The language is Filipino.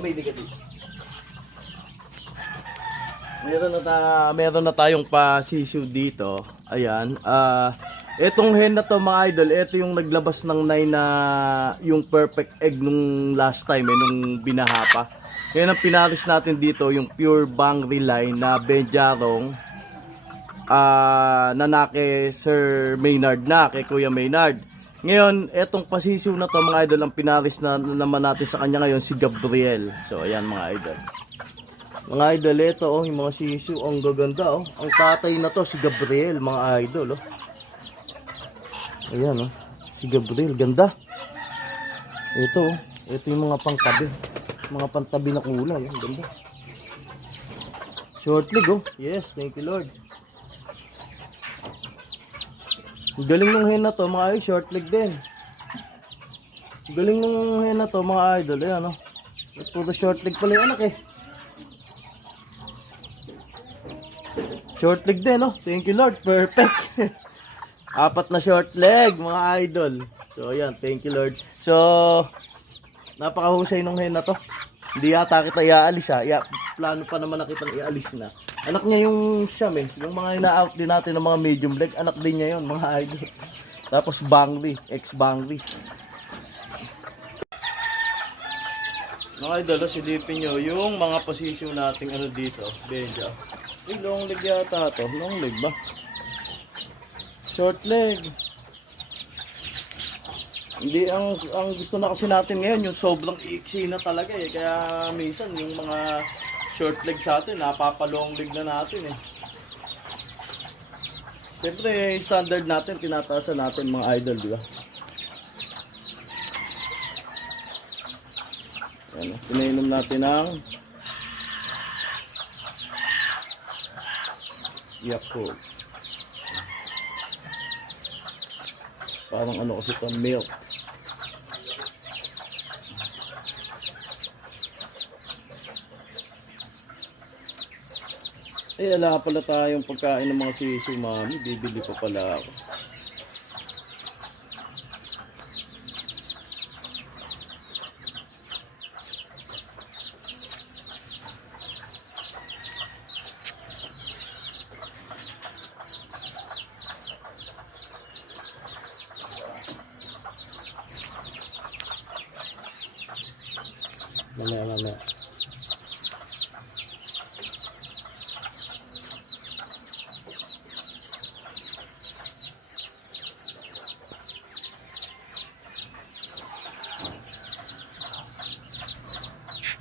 May di ka dito. Meron na tayong pa-sisyo dito. Ayan. Etong hen na to mga idol, ito yung naglabas ng 9 na yung perfect egg nung last time nung binaha pa. Ngayon ang pinaris natin dito yung pure Bangri line na Benjarong na kay Sir Maynard na, kay Kuya Maynard. Ngayon, etong pasisiw na to mga idol, ang pinaris na naman natin sa kanya ngayon si Gabriel. So ayan mga idol. Mga idol, ito yung mga sisiw, ang gaganda Ang tatay na to si Gabriel mga idol Ayan si Gabriel, ganda. Ito yung mga pangtabi. Mga pantabi na kulay, ganda. Short leg Yes, thank you Lord. Galing ng hen na to mga idol, short leg din. Galing ng hen na to mga idol, ayan Puro short leg pala yung anak Short leg din thank you Lord, perfect. 4 na short leg mga idol. So ayan, thank you Lord. So napakahusay nung hen na to. Hindi yata kita iaalis plano pa naman na kitang ialis na. Anak niya yung Siam yung mga ina-out din natin ng mga medium leg, anak din niya yon mga idol. Tapos Bangri, ex-Bangri. Mga idol, silipin nyo yung mga posisyon nating dito, Benja. Long leg yata to, long leg ba? Short leg. Hindi ang gusto na kasi natin ngayon yung sobrang iksi na talaga kaya minsan yung mga short leg sa atin napapalong leg na natin Siyempre standard natin tinataasan natin mga idol, di ba? Ayan, pinainom natin ng Yakult. Parang kasi ito, milk. Ala pala tayong pagkain ng mga sisiw, mami. Bibili pa pala ako. Mamaya.